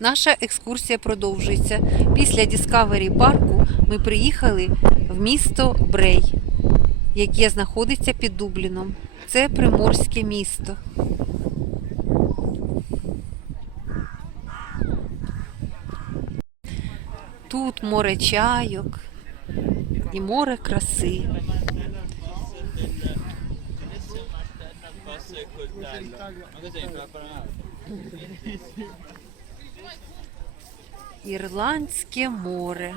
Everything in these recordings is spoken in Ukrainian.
Наша екскурсія продовжується. Після Discovery парку ми приїхали в місто Брей, яке знаходиться під Дубліном. Це приморське місто. Тут море чайок і море краси. Ірландське море.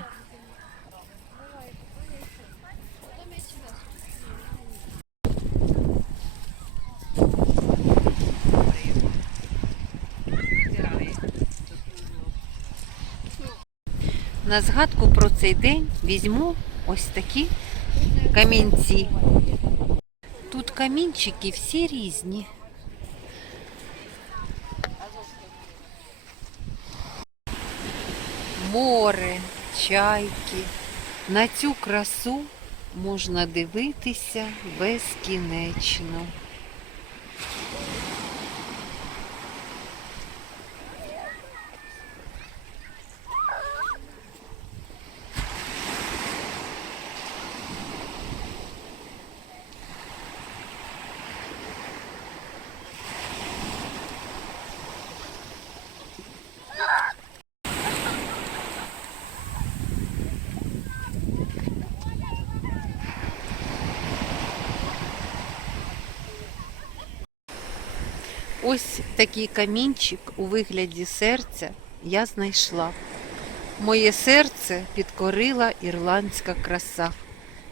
На згадку про цей день візьму ось такі камінці. Тут камінчики всі різні. Море, чайки. На цю красу можна дивитися безкінечно. Ось такий камінчик у вигляді серця я знайшла. Моє серце підкорила ірландська краса.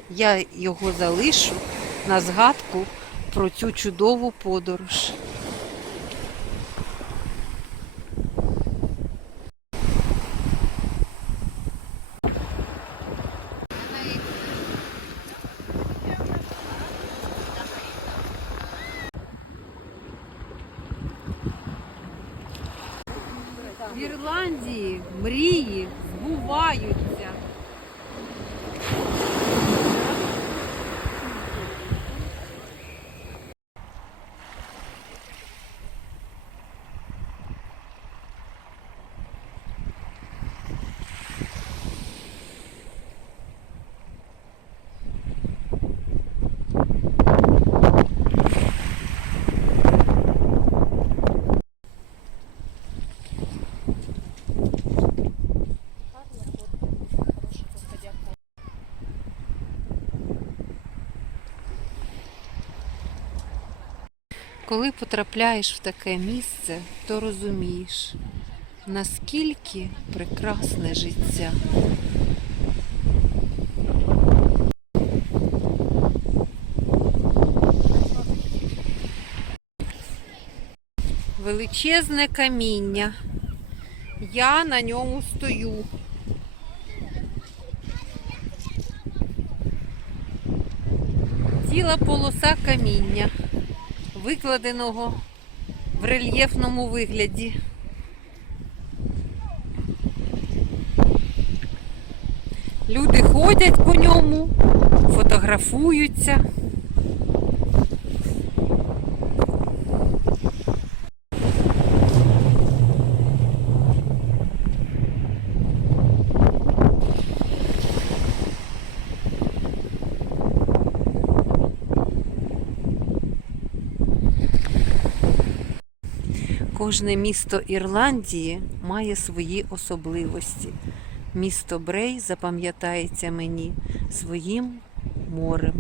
Я його залишу на згадку про цю чудову подорож. В Ірландії мрії збуваються. Коли потрапляєш в таке місце, то розумієш, наскільки прекрасне життя. Величезне каміння. Я на ньому стою. Ціла полоса каміння викладеного в рельєфному вигляді. Люди ходять по ньому, фотографуються. Кожне місто Ірландії має свої особливості. Місто Брей запам'ятається мені своїм морем.